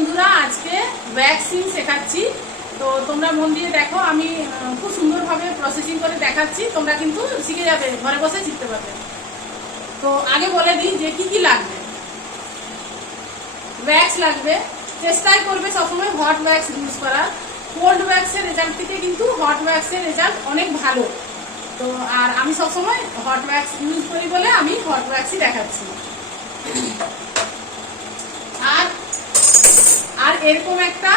বন্ধুরা, আজকে ভ্যাকসিন শেখাচ্ছি। তো তোমরা মন দিয়ে দেখো, আমি খুব সুন্দরভাবে প্রসেসিং করে দেখাচ্ছি। তোমরা কিন্তু শিখে যাবে, ঘরে বসে শিখতে পারবে। তো আগে বলে দিই যে কি কি লাগবে। ভ্যাক্স লাগবে। চেষ্টাই করবে সবসময় হট ভ্যাক্স ইউজ করার। কোল্ড ভ্যাক্সের রেজাল্ট থেকে কিন্তু হট ভ্যাক্সের রেজাল্ট অনেক ভালো। তো, আর আমি সবসময় হট ভ্যাক্স ইউজ করি বলে আমি হট ভ্যাক্সই দেখাচ্ছি। আর আর এরকম একটা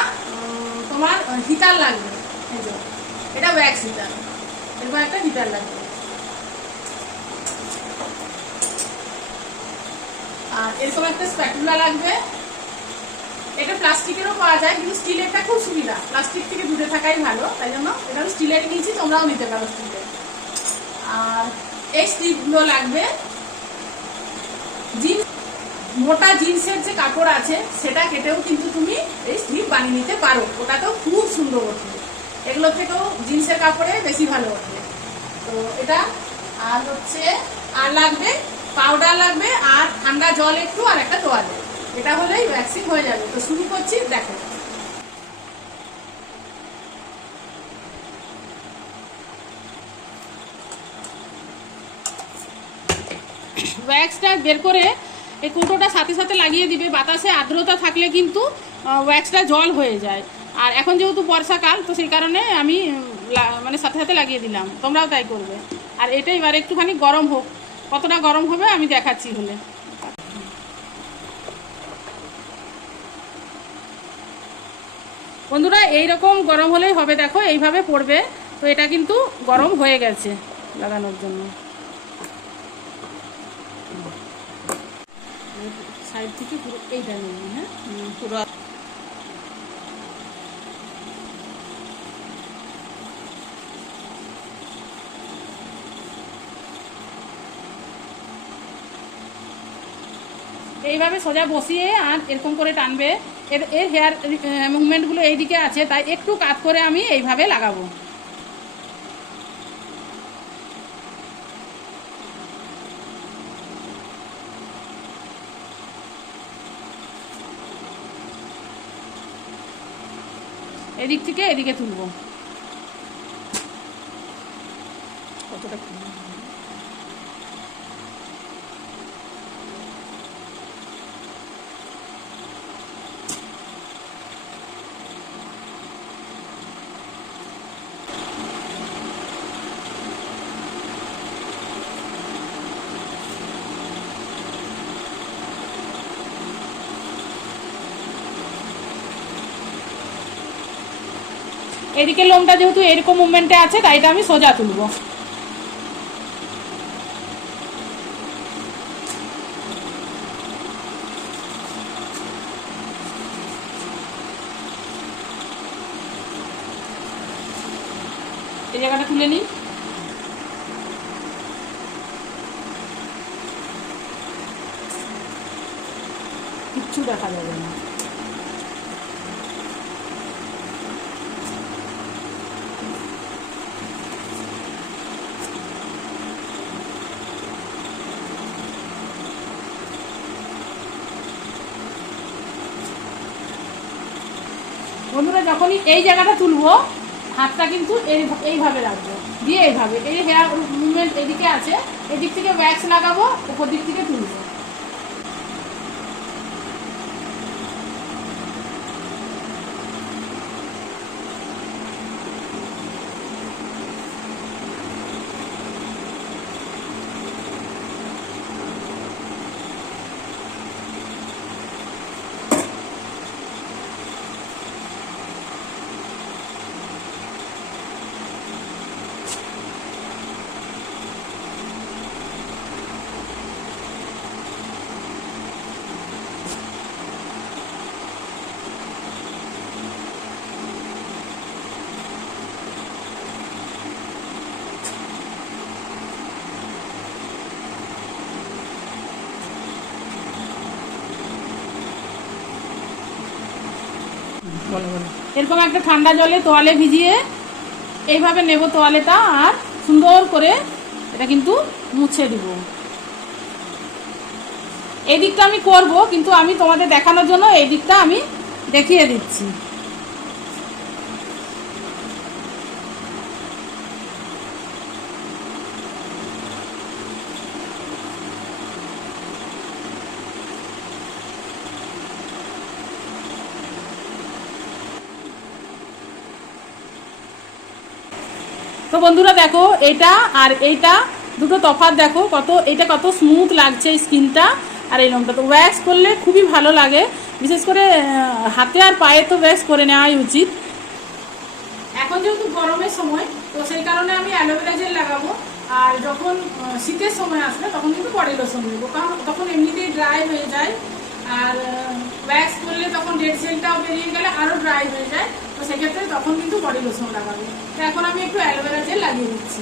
তোমার হিটার লাগবে। এটা ওয়্যাক্স হিটার এরকম একটা হিটার লাগবে। আর এরকম একটা স্প্যাটুলা লাগবে। এটা প্লাস্টিকেরও পাওয়া যায়, কিন্তু স্টিলেরটা খুব সুবিধা। প্লাস্টিক থেকে দূরে থাকাই ভালো, তাই জন্য এটা স্টিলের নিয়েছি তোমরাও নিতে পারো স্টিলের। আর এই স্টিকগুলো লাগবে। জিন্স মোটা জিন্সের যে কাপড় আছে, সেটা কেটেও কিন্তু তুমি এই স্লিপ বানিয়ে নিতে পারো। ওটাতেও খুব সুন্দর ওঠে। এগুলো থেকেও জিন্সের কাপড়ে বেশি ভালো ওঠে। তো এটা আর হচ্ছে, আর লাগবে, পাউডার লাগবে, আর ঠান্ডা জল একটু আর একটা তোয়ালে। এটা হলেই ভ্যাকসিন হয়ে যাবে। তো শুরু করছি, দেখো। ওয়্যাক্সটা বের করে এই কৌটোটা সাথে সাথে লাগিয়ে দিবে। বাতাসে আর্দ্রতা থাকলে কিন্তু ওয়্যাক্সটা জল হয়ে যায়। আর এখন যেহেতু বর্ষাকাল, তো সেই কারণে আমি মানে সাথে সাথে লাগিয়ে দিলাম। তোমরাও তাই করবে। আর এটা এবার একটুখানি গরম হোক। কতটা গরম হবে আমি দেখাচ্ছি হলে। বন্ধুরা, এইরকম গরম হলেই হবে, দেখো, এইভাবে পড়বে। তো এটা কিন্তু গরম হয়ে গেছে লাগানোর জন্য। সাইড থেকে পুরো এইটা নেব হ্যাঁ? পুরো এইভাবে সোজা বসিয়ে আর এরকম করে টানবে। এর এর হেয়ার মুভমেন্টগুলো এইদিকে আছে, তাই একটু কাত করে আমি এইভাবে লাগাবো। এদিক থেকে এদিকে তুলবো। কতটা এদিকে লোমটা যেহেতু এরকম মুভমেন্টে আছে, তাই এটা আমি সোজা তুলবো। এই জায়গাটা তুলে নিই। কিচ্ছু দেখা যাবে না। বন্ধুরা, যখনই এই জায়গাটা তুলবো, হাতটা কিন্তু এই- এইভাবে রাখব, দিয়ে এইভাবে, এই হেয়ার মুভমেন্ট এদিকে আছে, এদিক থেকে ওয়্যাক্স লাগাবো, উপর দিক থেকে তুলবো। এরকম একটা ঠান্ডা জলে তোয়ালে ভিজিয়ে এইভাবে নেব তোয়ালেটা আর সুন্দর করে এটা কিন্তু মুছে দিব। এই দিকটা আমি করব, কিন্তু আমি তোমাদের দেখানোর জন্য এই দিকটা আমি দেখিয়ে দিচ্ছি। তো বন্ধুরা দেখো, এটা আর এইটা, দুটো তফাৎ দেখো, কত, এটা কত স্মুথ লাগছে এই স্কিনটা আর এই রংটা। তো ওয়্যাক্স করলে খুবই ভালো লাগে। বিশেষ করে হাতে আর পায়ে তো ওয়্যাক্স করে নেওয়াই উচিত। এখন যেহেতু গরমের সময়, তো সেই কারণে আমি অ্যালোভেরা জেল লাগাবো। আর যখন শীতের সময় আসবে, তখন কিন্তু বডি লোশন দেবো। কারণ তখন এমনিতেই ড্রাই হয়ে যায়। আর ওয়্যাক্স করলে তখন ডেড সেলটাও বেরিয়ে গেলে আরও ড্রাই হয়ে যায়। তো সেক্ষেত্রে তখন কিন্তু বডি লোশন লাগাবে। তো এখন আমি একটু অ্যালোভেরা জেল লাগিয়ে দিচ্ছি।